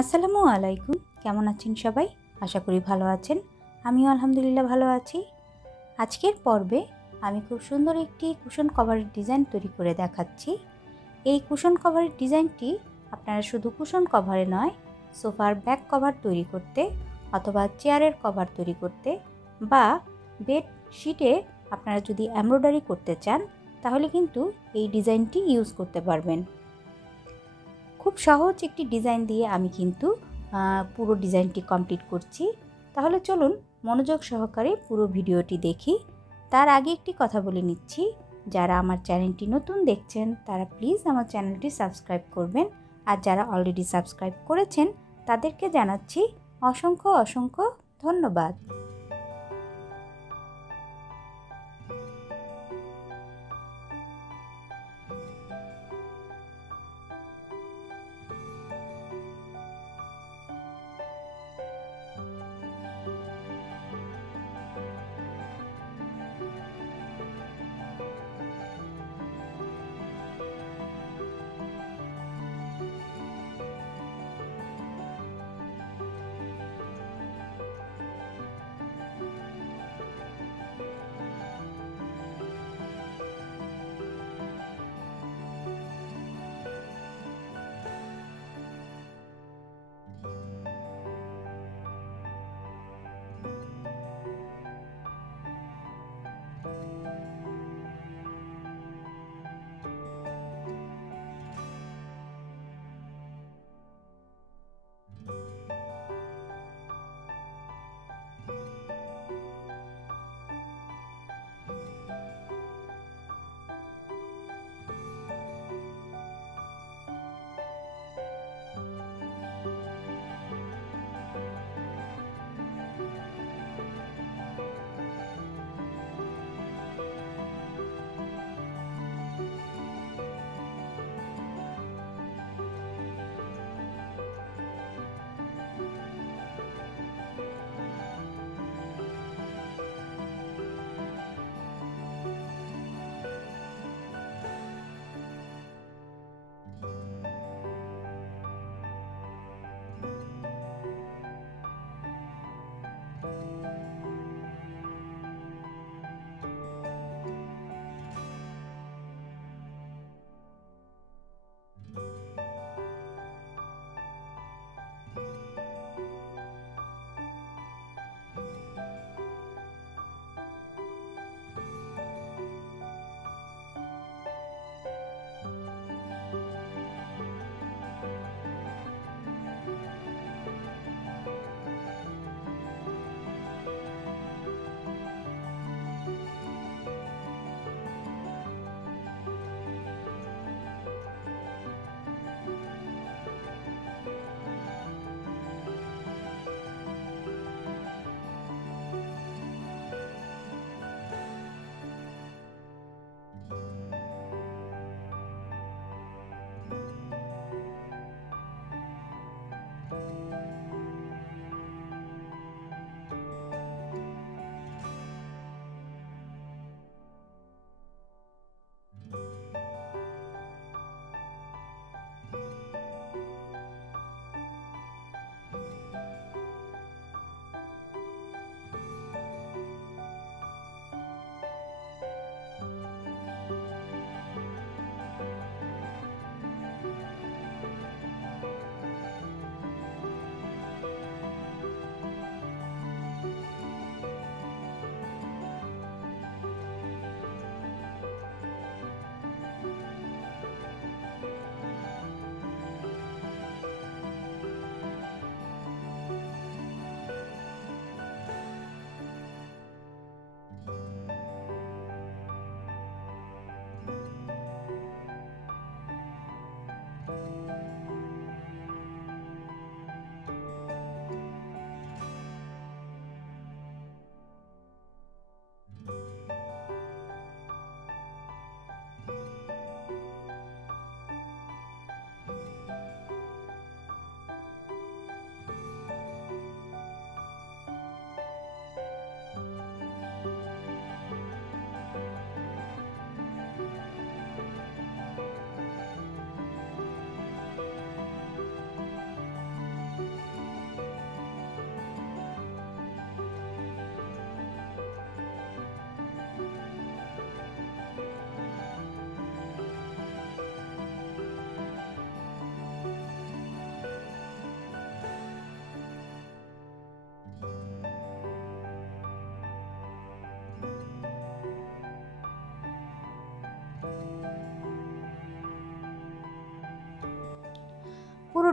আসসালামু আলাইকুম। কেমন আছেন সবাই? আশা করি ভালো আছেন। আমিও আলহামদুলিল্লাহ ভালো আছি। আজকের পর্বে আমি খুব সুন্দর একটি কুশন কভারের ডিজাইন তৈরি করে দেখাচ্ছি। এই কুশন কভারের ডিজাইনটি আপনারা শুধু কুশন কভারে নয়, সোফার ব্যাক কভার তৈরি করতে অথবা চেয়ারের কভার তৈরি করতে বা বেড শিটে আপনারা যদি এমব্রয়ডারি করতে চান তাহলে কিন্তু এই ডিজাইনটি ইউজ করতে পারবেন। খুব সহজ একটি ডিজাইন দিয়ে আমি কিন্তু পুরো ডিজাইনটি কমপ্লিট করছি। তাহলে চলুন মনোযোগ সহকারে পুরো ভিডিওটি দেখি। তার আগে একটি কথা বলে নিচ্ছি, যারা আমার চ্যানেলটি নতুন দেখছেন তারা প্লিজ আমার চ্যানেলটি সাবস্ক্রাইব করবেন, আর যারা অলরেডি সাবস্ক্রাইব করেছেন তাদেরকে জানাচ্ছি অসংখ্য অসংখ্য ধন্যবাদ।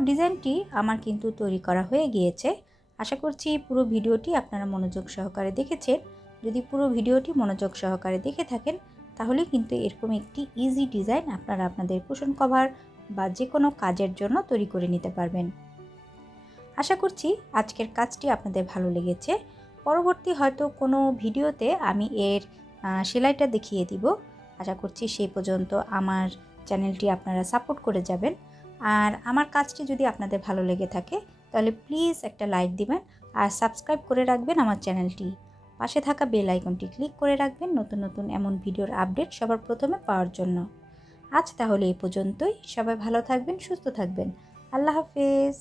ডিজাইনটি আমার কিন্তু তৈরি করা হয়ে গিয়েছে। আশা করছি পুরো ভিডিওটি আপনারা মনোযোগ সহকারে দেখেছেন। যদি পুরো ভিডিওটি মনোযোগ সহকারে দেখে থাকেন তাহলে কিন্তু এরকম একটি ইজি ডিজাইন আপনারা আপনাদের কুশন কভার বা যে কোনো কাজের জন্য তৈরি করে নিতে পারবেন। আশা করছি আজকের কাজটি আপনাদের ভালো লেগেছে। পরবর্তী হয়তো কোনো ভিডিওতে আমি এর সেলাইটা দেখিয়ে দিব। আশা করছি সেই পর্যন্ত আমার চ্যানেলটি আপনারা সাপোর্ট করে যাবেন। আর আমার কাজটি যদি আপনাদের ভালো লেগে থাকে তাহলে প্লিজ একটা লাইক দিবেন আর সাবস্ক্রাইব করে রাখবেন আমার চ্যানেলটি। পাশে থাকা বেল আইকনটি ক্লিক করে রাখবেন নতুন নতুন এমন ভিডিওর আপডেট সবার প্রথমে পাওয়ার জন্য। আজ তাহলে এই পর্যন্তই। সবাই ভালো থাকবেন, সুস্থ থাকবেন। আল্লাহ হাফেজ।